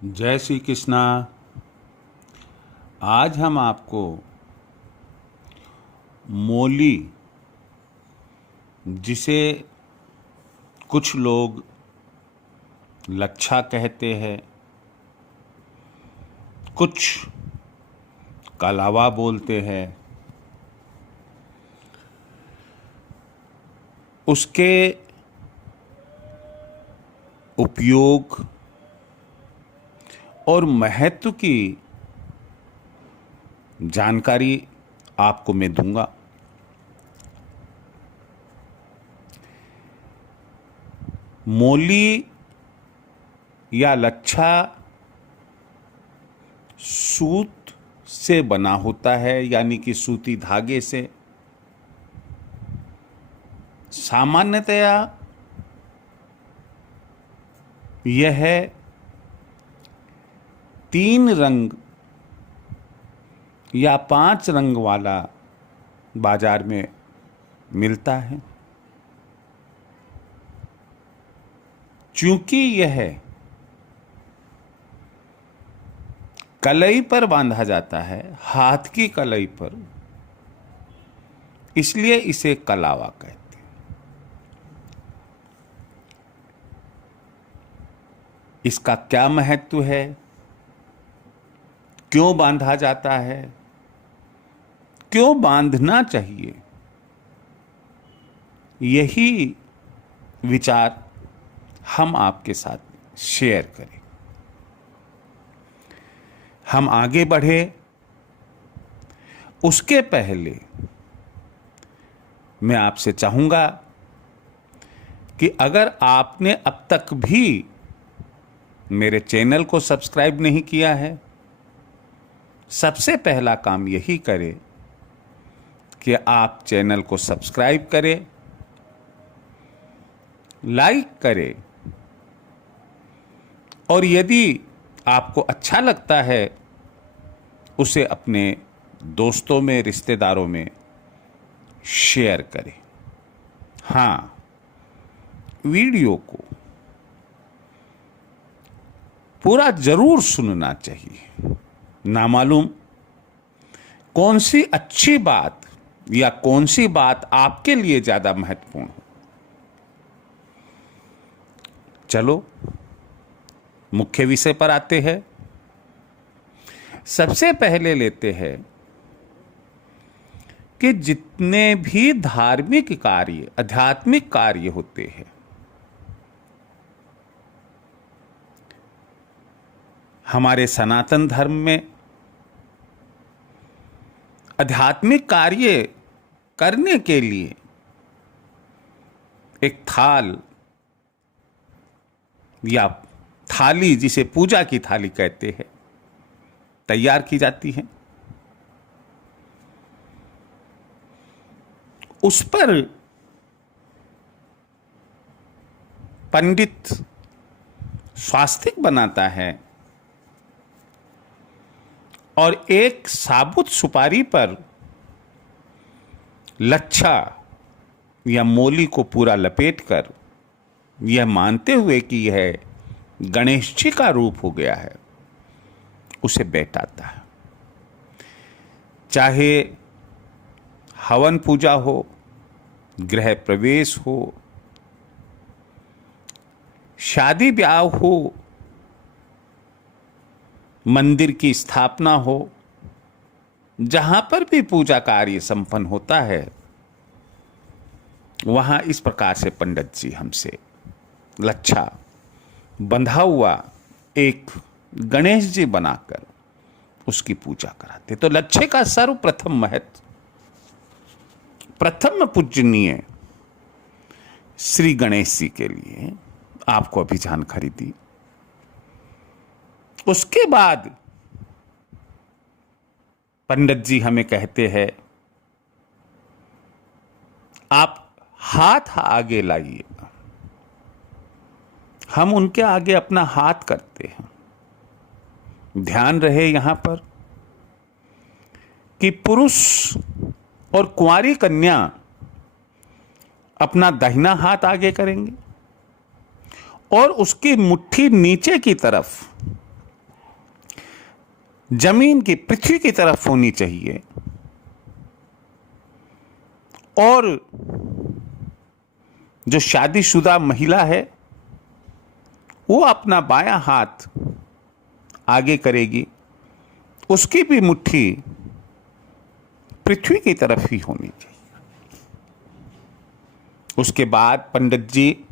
जय श्री कृष्णा। आज हम आपको मोली, जिसे कुछ लोग लच्छा कहते हैं, कुछ कलावा बोलते हैं, उसके उपयोग और महत्व की जानकारी आपको मैं दूंगा। मोली या लच्छा सूत से बना होता है, यानी कि सूती धागे से। सामान्यतया यह 3 रंग या 5 रंग वाला बाजार में मिलता है। चूंकि यह कलाई पर बांधा जाता है, हाथ की कलाई पर, इसलिए इसे कलावा कहते हैं। इसका क्या महत्व है, क्यों बांधा जाता है, क्यों बांधना चाहिए, यही विचार हम आपके साथ शेयर करें। हम आगे बढ़े उसके पहले मैं आपसे चाहूंगा कि अगर आपने अब तक भी मेरे चैनल को सब्सक्राइब नहीं किया है, सबसे पहला काम यही करें कि आप चैनल को सब्सक्राइब करें, लाइक करें, और यदि आपको अच्छा लगता है उसे अपने दोस्तों में, रिश्तेदारों में शेयर करें। हाँ, वीडियो को पूरा जरूर सुनना चाहिए। ना मालूम कौन सी अच्छी बात या कौन सी बात आपके लिए ज्यादा महत्वपूर्ण हो। चलो मुख्य विषय पर आते हैं। सबसे पहले लेते हैं कि जितने भी धार्मिक कार्य, आध्यात्मिक कार्य होते हैं, हमारे सनातन धर्म में आध्यात्मिक कार्य करने के लिए एक थाल या थाली, जिसे पूजा की थाली कहते हैं, तैयार की जाती है। उस पर पंडित स्वास्तिक बनाता है और एक साबुत सुपारी पर लच्छा या मोली को पूरा लपेटकर, यह मानते हुए कि यह गणेश जी का रूप हो गया है, उसे बैठाता है। चाहे हवन पूजा हो, गृह प्रवेश हो, शादी ब्याह हो, मंदिर की स्थापना हो, जहां पर भी पूजा कार्य संपन्न होता है, वहां इस प्रकार से पंडित जी हमसे लच्छा बंधा हुआ एक गणेश जी बनाकर उसकी पूजा कराते। तो लच्छे का सर्वप्रथम महत्व, प्रथम पूजनीय श्री गणेश जी के लिए आपको अभी जानकारी दी। उसके बाद पंडित जी हमें कहते हैं, आप हाथ आगे लाइएगा। हम उनके आगे अपना हाथ करते हैं। ध्यान रहे यहां पर कि पुरुष और कुंवारी कन्या अपना दाहिना हाथ आगे करेंगे और उसकी मुट्ठी नीचे की तरफ जमीन की, पृथ्वी की तरफ होनी चाहिए, और जो शादीशुदा महिला है वो अपना बायां हाथ आगे करेगी, उसकी भी मुट्ठी पृथ्वी की तरफ ही होनी चाहिए। उसके बाद पंडित जी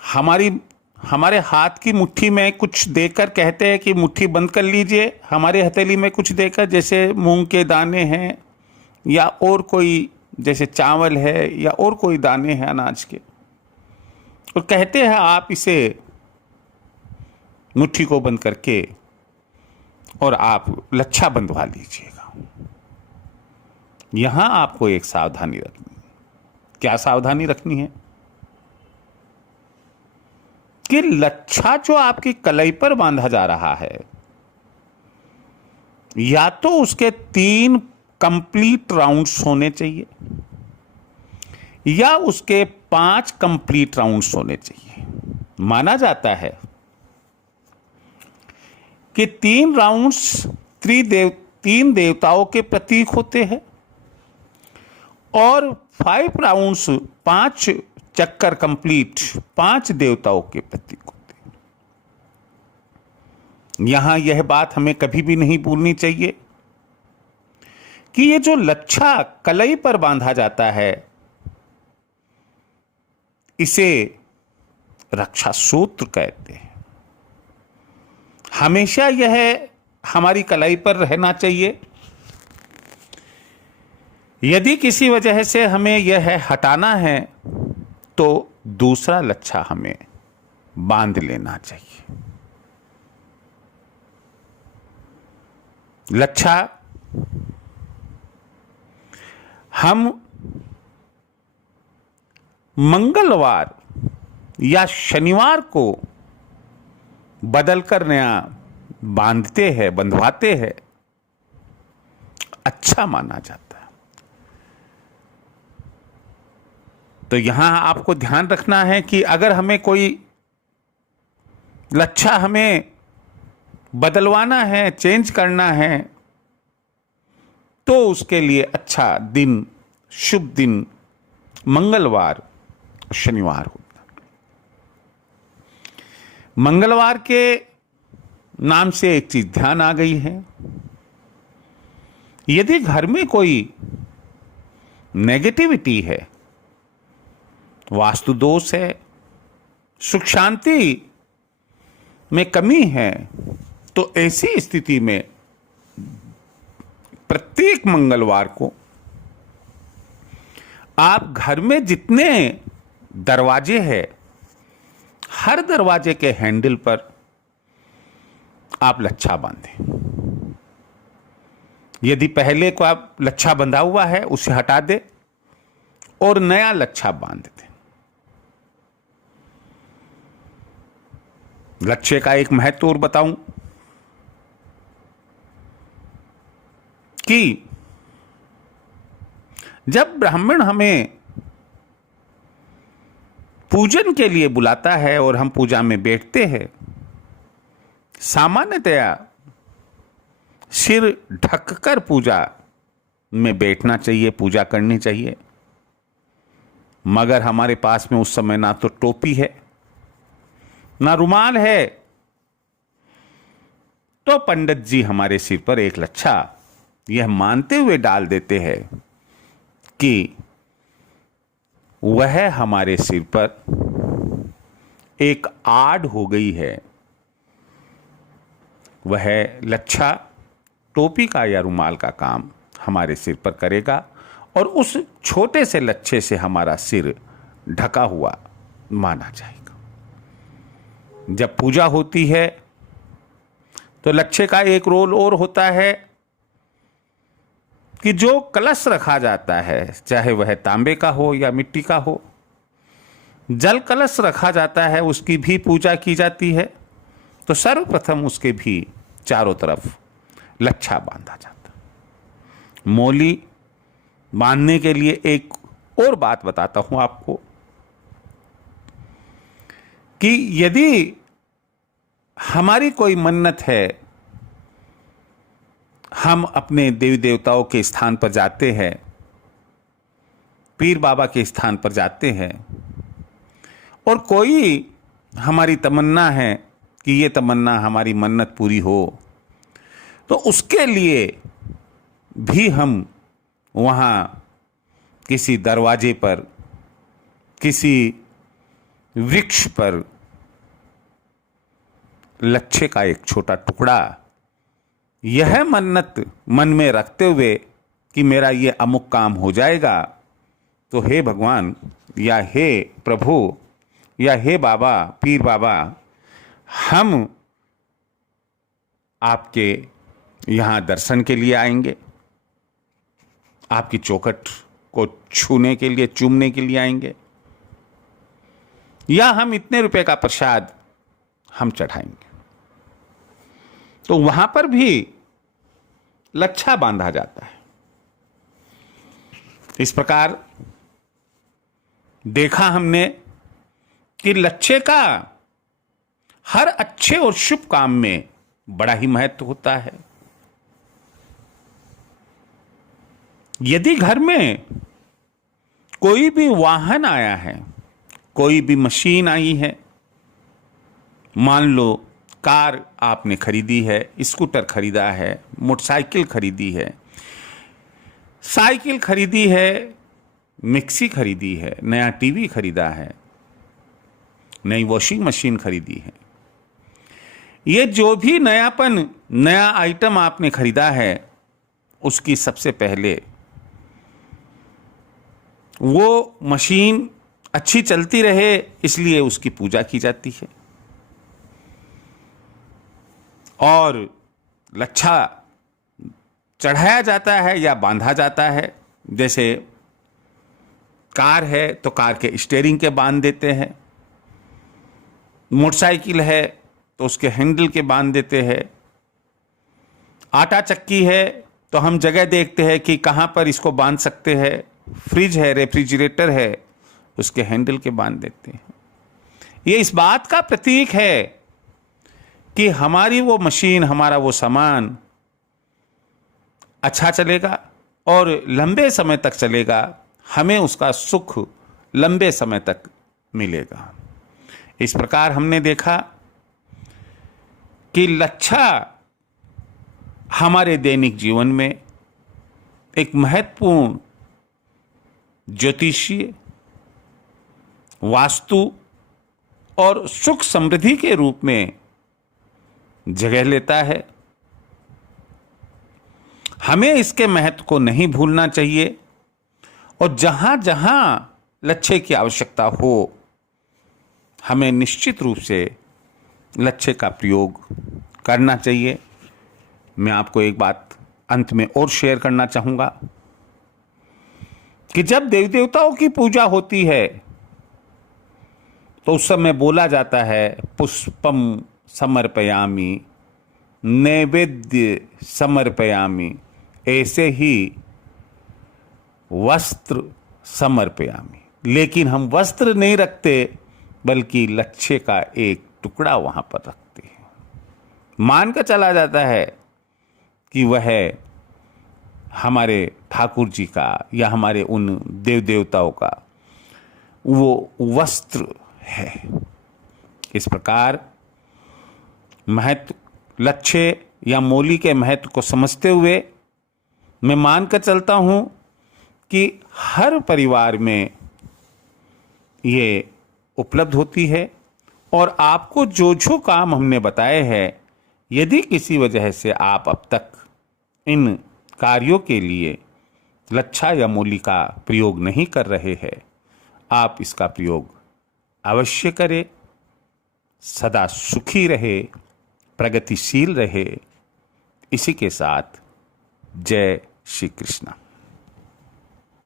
हमारे हाथ की मुट्ठी में कुछ देकर कहते हैं कि मुट्ठी बंद कर लीजिए, हमारे हथेली में कुछ देकर, जैसे मूंग के दाने हैं या और कोई, जैसे चावल है या और कोई दाने हैं अनाज के, और कहते हैं आप इसे मुट्ठी को बंद करके और आप लच्छा बंधवा लीजिएगा। यहां आपको एक सावधानी रखनी है। क्या सावधानी रखनी है? कि लच्छा जो आपकी कलाई पर बांधा जा रहा है, या तो उसके 3 कंप्लीट राउंड्स होने चाहिए या उसके 5 कंप्लीट राउंड्स होने चाहिए। माना जाता है कि 3 राउंड्स 3 देवताओं के प्रतीक होते हैं और 5 राउंड्स, 5 चक्कर कंप्लीट 5 देवताओं के प्रतीक होते हैं। यहां यह बात हमें कभी भी नहीं भूलनी चाहिए कि ये जो लच्छा कलाई पर बांधा जाता है, इसे रक्षा सूत्र कहते हैं। हमेशा यह हमारी कलाई पर रहना चाहिए। यदि किसी वजह से हमें यह हटाना है तो दूसरा लच्छा हमें बांध लेना चाहिए। लच्छा हम मंगलवार या शनिवार को बदलकर नया बांधते हैं, बंधवाते हैं, अच्छा माना जाता है। तो यहां आपको ध्यान रखना है कि अगर हमें कोई लच्छा हमें बदलवाना है, चेंज करना है, तो उसके लिए अच्छा दिन, शुभ दिन मंगलवार, शनिवार होता है। मंगलवार के नाम से एक चीज ध्यान आ गई है। यदि घर में कोई नेगेटिविटी है, वास्तु दोष है, सुख शांति में कमी है, तो ऐसी स्थिति में प्रत्येक मंगलवार को आप घर में जितने दरवाजे हैं, हर दरवाजे के हैंडल पर आप लच्छा बांधें। यदि पहले को आप लच्छा बंधा हुआ है उसे हटा दे और नया लच्छा बांध दे। लच्छे का एक महत्व और बताऊं कि जब ब्राह्मण हमें पूजन के लिए बुलाता है और हम पूजा में बैठते हैं, सामान्यतया सिर ढककर पूजा में बैठना चाहिए, पूजा करनी चाहिए। मगर हमारे पास में उस समय ना तो टोपी है, ना रुमाल है, तो पंडित जी हमारे सिर पर एक लच्छा यह मानते हुए डाल देते हैं कि वह हमारे सिर पर एक आड़ हो गई है। वह लच्छा टोपी का या रुमाल का काम हमारे सिर पर करेगा और उस छोटे से लच्छे से हमारा सिर ढका हुआ माना जाएगा। जब पूजा होती है तो लच्छे का एक रोल और होता है कि जो कलश रखा जाता है, चाहे वह तांबे का हो या मिट्टी का हो, जल कलश रखा जाता है, उसकी भी पूजा की जाती है। तो सर्वप्रथम उसके भी चारों तरफ लच्छा बांधा जाता है। मोली बांधने के लिए एक और बात बताता हूं आपको कि यदि हमारी कोई मन्नत है, हम अपने देवी देवताओं के स्थान पर जाते हैं, पीर बाबा के स्थान पर जाते हैं, और कोई हमारी तमन्ना है कि ये तमन्ना हमारी मन्नत पूरी हो, तो उसके लिए भी हम वहाँ किसी दरवाजे पर, किसी वृक्ष पर लच्छे का एक छोटा टुकड़ा, यह मन्नत मन में रखते हुए कि मेरा ये अमुक काम हो जाएगा, तो हे भगवान या हे प्रभु या हे बाबा, पीर बाबा, हम आपके यहाँ दर्शन के लिए आएंगे, आपकी चौखट को छूने के लिए, चूमने के लिए आएंगे, या हम इतने रुपए का प्रसाद हम चढ़ाएंगे। तो वहां पर भी लच्छा बांधा जाता है। इस प्रकार देखा हमने कि लच्छे का हर अच्छे और शुभ काम में बड़ा ही महत्व होता है। यदि घर में कोई भी वाहन आया है, कोई भी मशीन आई है, मान लो कार आपने खरीदी है, स्कूटर खरीदा है, मोटरसाइकिल खरीदी है, साइकिल खरीदी है, मिक्सी खरीदी है, नया टीवी खरीदा है, नई वॉशिंग मशीन खरीदी है, ये जो भी नयापन, नया आइटम आपने खरीदा है, उसकी सबसे पहले वो मशीन अच्छी चलती रहे, इसलिए उसकी पूजा की जाती है, और लच्छा चढ़ाया जाता है या बांधा जाता है। जैसे कार है तो कार के स्टीयरिंग के बांध देते हैं, मोटरसाइकिल है तो उसके हैंडल के बांध देते हैं, आटा चक्की है तो हम जगह देखते हैं कि कहाँ पर इसको बांध सकते हैं, फ्रिज है, रेफ्रिजरेटर है, उसके हैंडल के बांध देते हैं। ये इस बात का प्रतीक है कि हमारी वो मशीन, हमारा वो सामान अच्छा चलेगा और लंबे समय तक चलेगा, हमें उसका सुख लंबे समय तक मिलेगा। इस प्रकार हमने देखा कि लच्छा हमारे दैनिक जीवन में एक महत्वपूर्ण ज्योतिषीय, वास्तु और सुख समृद्धि के रूप में जगह लेता है। हमें इसके महत्व को नहीं भूलना चाहिए, और जहां जहां लच्छे की आवश्यकता हो, हमें निश्चित रूप से लच्छे का प्रयोग करना चाहिए। मैं आपको एक बात अंत में और शेयर करना चाहूंगा कि जब देवी देवताओं की पूजा होती है तो उस समय बोला जाता है, पुष्पम समर्पयामि, नैवेद्य समर्पयामि, ऐसे ही वस्त्र समर्पयामि। लेकिन हम वस्त्र नहीं रखते, बल्कि लच्छे का एक टुकड़ा वहां पर रखते हैं। मान कर चला जाता है कि वह हमारे ठाकुर जी का या हमारे उन देव देवताओं का वो वस्त्र है। इस प्रकार महत्व, लच्छे या मोली के महत्व को समझते हुए मैं मानकर चलता हूं कि हर परिवार में ये उपलब्ध होती है, और आपको जो जो काम हमने बताए हैं, यदि किसी वजह से आप अब तक इन कार्यों के लिए लच्छा या मोली का प्रयोग नहीं कर रहे हैं, आप इसका प्रयोग अवश्य करें। सदा सुखी रहे, प्रगतिशील रहे। इसी के साथ जय श्री कृष्ण।